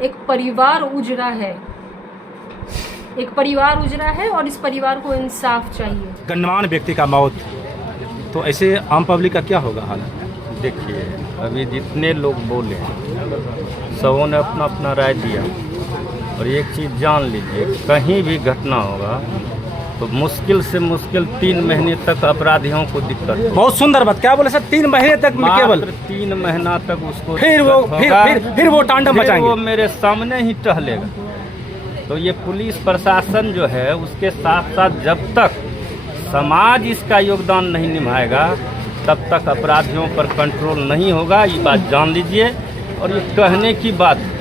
एक परिवार उजड़ा है, एक परिवार उजड़ा है और इस परिवार को इंसाफ चाहिए। गणमान्य व्यक्ति का मौत, तो ऐसे आम पब्लिक का क्या होगा हाल? देखिए, अभी जितने लोग बोले सबों ने अपना अपना राय दिया, और एक चीज़ जान लीजिए, कहीं भी घटना होगा तो मुश्किल से मुश्किल 3 महीने तक अपराधियों को दिक्कत होगी। बहुत सुंदर बात, क्या बोले सर? 3 महीने तक केवल 3 महीना तक उसको फिर वो तांडव मचाएंगे, वो मेरे सामने ही टहलेगा। तो ये पुलिस प्रशासन जो है, उसके साथ साथ जब तक समाज इसका योगदान नहीं निभाएगा तब तक अपराधियों पर कंट्रोल नहीं होगा, ये बात जान लीजिए। और ये कहने की बात,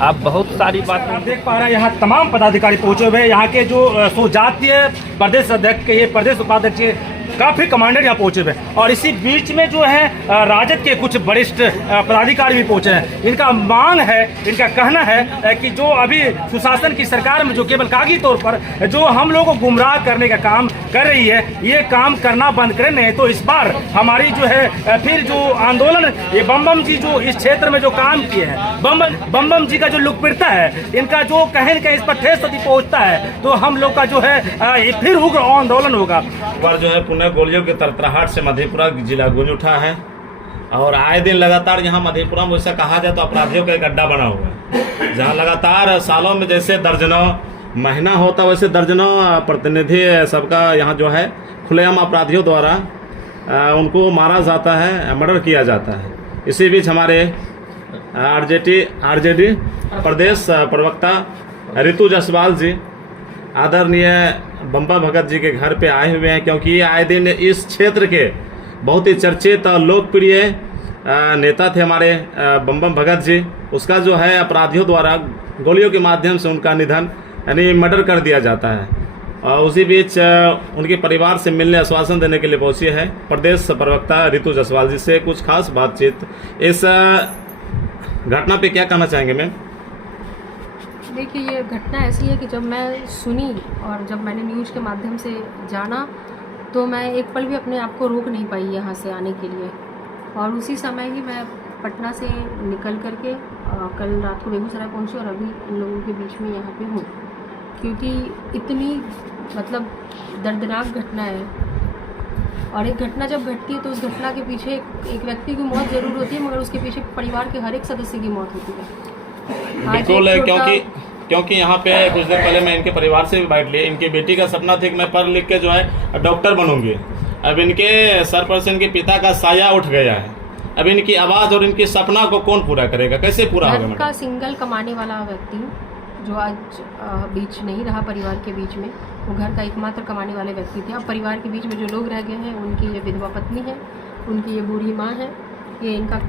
आप बहुत सारी बातें आप देख पा रहे हैं, यहाँ तमाम पदाधिकारी पहुंचे हुए हैं। यहाँ के जो सुजातीय प्रदेश अध्यक्ष के, प्रदेश उपाध्यक्ष, काफी कमांडर यहाँ पहुंचे हुए हैं। और इसी बीच में जो है राजद के कुछ वरिष्ठ पदाधिकारी भी पहुंचे हैं। इनका मांग है, इनका कहना है कि जो अभी सुशासन की सरकार में जो केवल कागजी तौर पर जो हम लोगों को गुमराह करने का काम कर रही है, ये काम करना बंद करें, नहीं तो इस बार हमारी जो है फिर जो आंदोलन, ये बम बम जी जो इस क्षेत्र में जो काम किए हैं, बम बम जी का जो लोकप्रियता है, इनका जो कहीं न कहीं इस पर ठेस यदि पहुंचता है तो हम लोग का जो है फिर उग्र आंदोलन होगा। पर जो है पुनः गोलियों के तरतराहट से मधेपुरा जिला गूंज उठा है, और आए दिन लगातार यहाँ मधेपुरा में वैसा कहा जाए तो अपराधियों का एक अड्डा बना हुआ है, जहाँ लगातार सालों में जैसे दर्जनों महीना होता वैसे दर्जनों प्रतिनिधि सबका यहाँ जो है खुलेआम अपराधियों द्वारा उनको मारा जाता है, मर्डर किया जाता है। इसी बीच हमारे आरजेडी प्रदेश प्रवक्ता रितु जायसवाल जी आदरणीय बम्बा भगत जी के घर पे आए हुए हैं, क्योंकि ये आए दिन इस क्षेत्र के बहुत ही चर्चित और लोकप्रिय नेता थे हमारे बम्बम भगत जी। उसका जो है अपराधियों द्वारा गोलियों के माध्यम से उनका निधन यानी मर्डर कर दिया जाता है। और उसी बीच उनके परिवार से मिलने आश्वासन देने के लिए पहुंची है प्रदेश प्रवक्ता रितु जायसवाल जी से कुछ खास बातचीत। इस घटना पे क्या कहना चाहेंगे मैम? देखिए, ये घटना ऐसी है कि जब मैं सुनी और जब मैंने न्यूज़ के माध्यम से जाना तो मैं एक पल भी अपने आप को रोक नहीं पाई यहाँ से आने के लिए। और उसी समय ही मैं पटना से निकल करके कल रात को बेगूसराय पहुँची और अभी इन लोगों के बीच में यहाँ पे हूँ, क्योंकि इतनी मतलब दर्दनाक घटना है। और एक घटना जब घटती है तो उस घटना के पीछे एक व्यक्ति की मौत ज़रूर होती है, मगर उसके पीछे परिवार के हर एक सदस्य की मौत होती है। बिल्कुल है, क्योंकि यहाँ पे कुछ देर पहले मैं इनके परिवार से भी बैठ लिया। इनकी बेटी का सपना था कि मैं पढ़ लिख के जो है डॉक्टर बनूंगी। अब इनके सर पर से इनके पिता का साया उठ गया है। अब इनकी आवाज़ और इनकी सपना को कौन पूरा करेगा, कैसे पूरा होगा? का सिंगल कमाने वाला व्यक्ति जो आज बीच नहीं रहा परिवार के बीच में, वो घर का एकमात्र कमाने वाले व्यक्ति थे। अब परिवार के बीच में जो लोग रह गए हैं, उनकी ये विधवा पत्नी है, उनकी ये बूढ़ी माँ है, ये इनका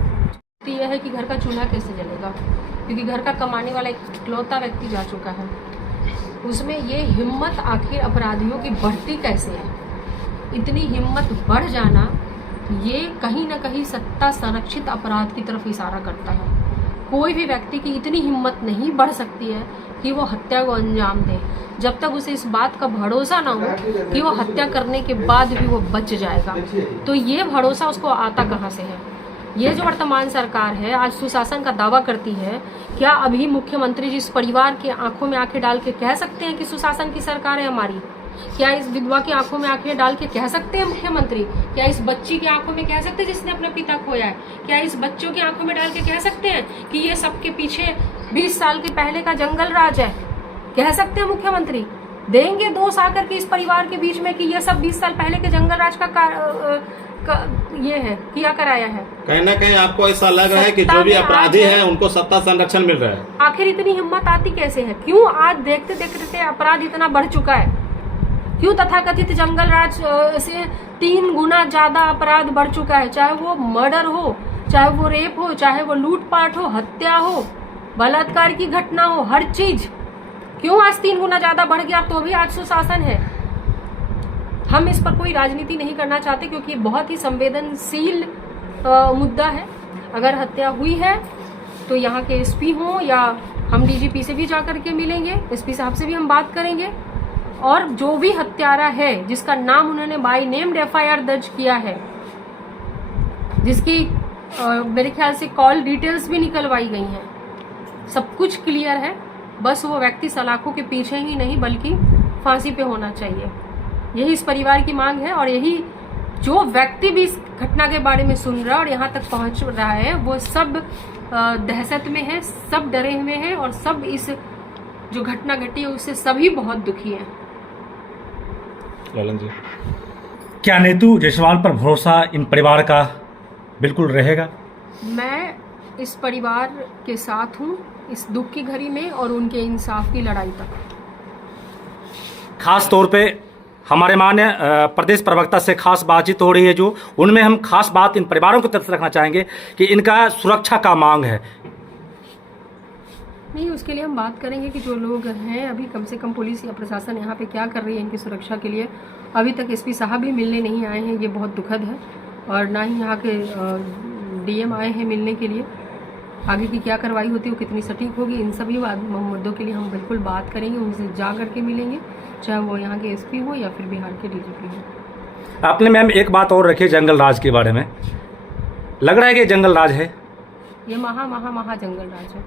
यह है कि घर का चूल्हा कैसे जलेगा, क्योंकि घर का कमाने वाला इकलौता व्यक्ति जा चुका है। उसमें ये हिम्मत आखिर अपराधियों की बढ़ती कैसे है? इतनी हिम्मत बढ़ जाना ये कहीं ना कहीं सत्ता संरक्षित अपराध की तरफ इशारा करता है। कोई भी व्यक्ति की इतनी हिम्मत नहीं बढ़ सकती है कि वो हत्या को अंजाम दे, जब तक उसे इस बात का भरोसा ना हो कि वो हत्या करने के बाद भी वो बच जाएगा। तो ये भरोसा उसको आता कहाँ से है? ये जो वर्तमान सरकार है आज सुशासन का दावा करती है, क्या अभी मुख्यमंत्री जी इस परिवार के आंखों में आंखें डाल के कह सकते हैं कि सुशासन की सरकार है हमारी? क्या इस विधवा की आंखों में आंखें डाल के कह सकते हैं मुख्यमंत्री? क्या इस बच्ची की आंखों में कह सकते हैं जिसने अपने पिता खोया है? क्या इस बच्चों की आंखों में डाल के कह सकते हैं कि ये सबके पीछे 20 साल के पहले का जंगल राज है? कह सकते हैं मुख्यमंत्री? देंगे दोष आकर के इस परिवार के बीच में कि ये सब 20 साल पहले के जंगल राज का ये है, किया कराया है? कहीं ना कहीं आपको ऐसा लग रहा है कि जो भी अपराधी है उनको सत्ता संरक्षण मिल रहा है। आखिर इतनी हिम्मत आती कैसे है? क्यों आज देखते देखते अपराध इतना बढ़ चुका है? क्यों तथाकथित जंगल राज से 3 गुना ज्यादा अपराध बढ़ चुका है? चाहे वो मर्डर हो, चाहे वो रेप हो, चाहे वो लूटपाट हो, हत्या हो, बलात्कार की घटना हो, हर चीज क्यों आज 3 गुना ज्यादा बढ़ गया? तो भी आज सुशासन है। हम इस पर कोई राजनीति नहीं करना चाहते, क्योंकि बहुत ही संवेदनशील मुद्दा है। अगर हत्या हुई है तो यहाँ के एसपी हों या हम डीजीपी से भी जाकर के मिलेंगे, एसपी साहब से भी हम बात करेंगे। और जो भी हत्यारा है जिसका नाम उन्होंने बाय नेम्ड एफआईआर दर्ज किया है, जिसकी मेरे ख्याल से कॉल डिटेल्स भी निकलवाई गई हैं, सब कुछ क्लियर है, बस वो व्यक्ति सलाखों के पीछे ही नहीं बल्कि फांसी पे होना चाहिए। यही इस परिवार की मांग है और यही जो व्यक्ति भी इस घटना के बारे में सुन रहा है और यहाँ तक पहुँच रहा है वो सब दहशत में है, सब डरे हुए हैं और सब इस जो घटना घटी है उससे सभी बहुत दुखी हैं। ललन जी, क्या नीतू जायसवाल पर भरोसा इन परिवार का बिल्कुल रहेगा? मैं इस परिवार के साथ हूँ इस दुख की घड़ी में और उनके इंसाफ की लड़ाई तक। खास तौर पे हमारे माननीय प्रदेश प्रवक्ता से खास बातचीत हो रही है, जो उनमें हम खास बात इन परिवारों की तरफ से रखना चाहेंगे कि इनका सुरक्षा का मांग है। नहीं, उसके लिए हम बात करेंगे कि जो लोग हैं अभी कम से कम पुलिस या प्रशासन यहाँ पे क्या कर रही है इनकी सुरक्षा के लिए। अभी तक एसपी साहब भी मिलने नहीं आए हैं, ये बहुत दुखद है, और ना ही यहाँ के डीएम आए हैं मिलने के लिए। आगे की क्या कार्रवाई होती है वो कितनी सटीक होगी, इन सभी मुद्दों के लिए हम बिल्कुल बात करेंगे, उनसे जा करके मिलेंगे, चाहे वो यहाँ के एसपी हो या फिर बिहार के डीजीपी हो। आपने मैम एक बात और रखी जंगल राज के बारे में, लग रहा है कि जंगल राज है, ये महा जंगल राज है,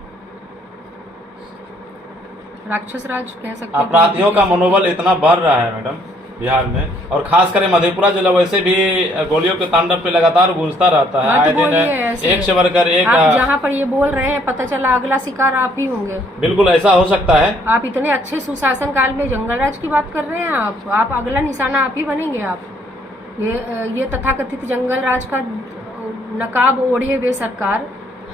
राक्षस राज कह सकते हैं। अपराधियों का मनोबल इतना बढ़ रहा है मैडम बिहार में, और खास कर मधेपुरा जिला वैसे भी गोलियों के तांडव पे लगातार गूंजता रहता है। आए दिन एक से बढ़कर एक। आप जहाँ पर ये बोल रहे हैं पता चला अगला शिकार आप ही होंगे। बिल्कुल ऐसा हो सकता है। आप इतने अच्छे सुशासन काल में जंगल राज की बात कर रहे हैं, आप अगला निशाना आप ही बनेंगे। आप ये तथाकथित जंगल राज का नकाब ओढ़े हुए सरकार,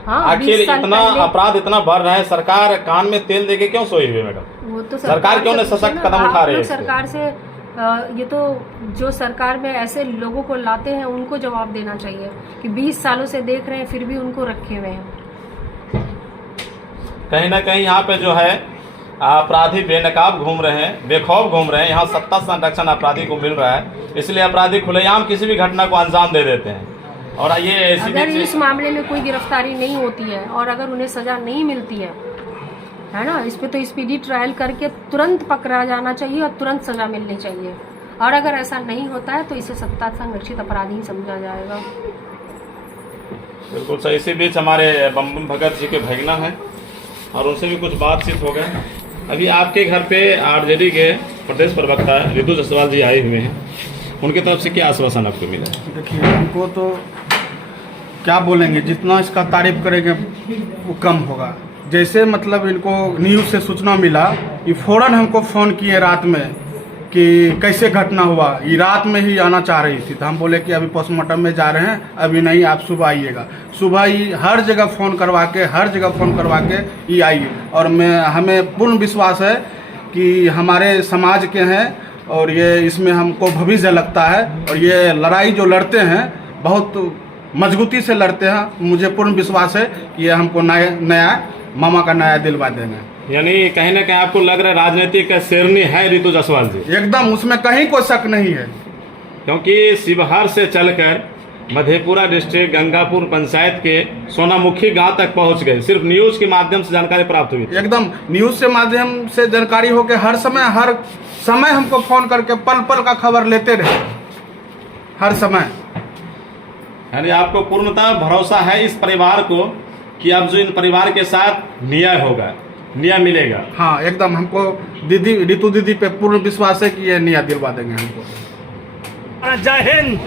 हाँ, आखिर इतना अपराध इतना बढ़ रहा है, सरकार कान में तेल देके क्यों सोई हुई मैडम? वो तो सरकार क्यों न सशक्त कदम उठा रही है? सरकार से ये तो जो सरकार में ऐसे लोगों को लाते हैं उनको जवाब देना चाहिए कि 20 सालों से देख रहे हैं फिर भी उनको रखे हुए हैं। कहीं ना कहीं यहाँ पे जो है अपराधी बेनकाब घूम रहे हैं, बेखौफ घूम रहे हैं। यहाँ सत्ता संरक्षण अपराधी को मिल रहा है, इसलिए अपराधी खुलेआम किसी भी घटना को अंजाम दे देते हैं। और ये अगर इस मामले में कोई गिरफ्तारी नहीं होती है और अगर उन्हें सजा नहीं मिलती है ना, इस पे तो स्पीडी ट्रायल करके तुरंत पकड़ा जाना चाहिए और तुरंत सजा मिलनी चाहिए। और अगर ऐसा नहीं होता है तो इसे सत्ता संरक्षित अपराधी ही समझा जाएगा। बिल्कुल सही। इसी बीच हमारे बम भगत जी के भगना है और उनसे भी कुछ बातचीत हो गए। अभी आपके घर पे आरजेडी के प्रदेश प्रवक्ता रितु जायसवाल जी आए हुए हैं, उनकी तरफ से क्या आश्वासन आपको मिला? देखिए, उनको तो क्या बोलेंगे, जितना इसका तारीफ करेंगे वो कम होगा। जैसे मतलब इनको न्यूज़ से सूचना मिला कि फ़ौरन हमको फ़ोन किए रात में कि कैसे घटना हुआ। ये रात में ही आना चाह रही थी, तो हम बोले कि अभी पोस्टमार्टम में जा रहे हैं, अभी नहीं, आप सुबह आइएगा। सुबह ही हर जगह फ़ोन करवा के ये आई। और हमें पूर्ण विश्वास है कि हमारे समाज के हैं और ये इसमें हमको भविष्य लगता है। और ये लड़ाई जो लड़ते हैं बहुत मजबूती से लड़ते हैं। मुझे पूर्ण विश्वास है कि ये हमको नया मामा का नया दिलवा देंगे। यानी कहीं ना कहीं आपको लग रहा है राजनीति का शेरनी है रितु जायसवाल जी? एकदम, उसमें कहीं कोई शक नहीं है। क्योंकि शिवहर से चलकर मधेपुरा डिस्ट्रिक्ट गंगापुर पंचायत के सोनामुखी गांव तक पहुंच गए, सिर्फ न्यूज के माध्यम से जानकारी प्राप्त हुई। एकदम न्यूज से माध्यम से जानकारी हो के हर समय हमको फोन करके पल पल का खबर लेते रहे, हर समय। यानी आपको पूर्णतः भरोसा है इस परिवार को कि अब जो इन परिवार के साथ न्याय होगा, न्याय मिलेगा? हाँ, एकदम हमको रितु दीदी पे पूर्ण विश्वास है कि ये न्याय दिलवा देंगे हमको। जय हिंद।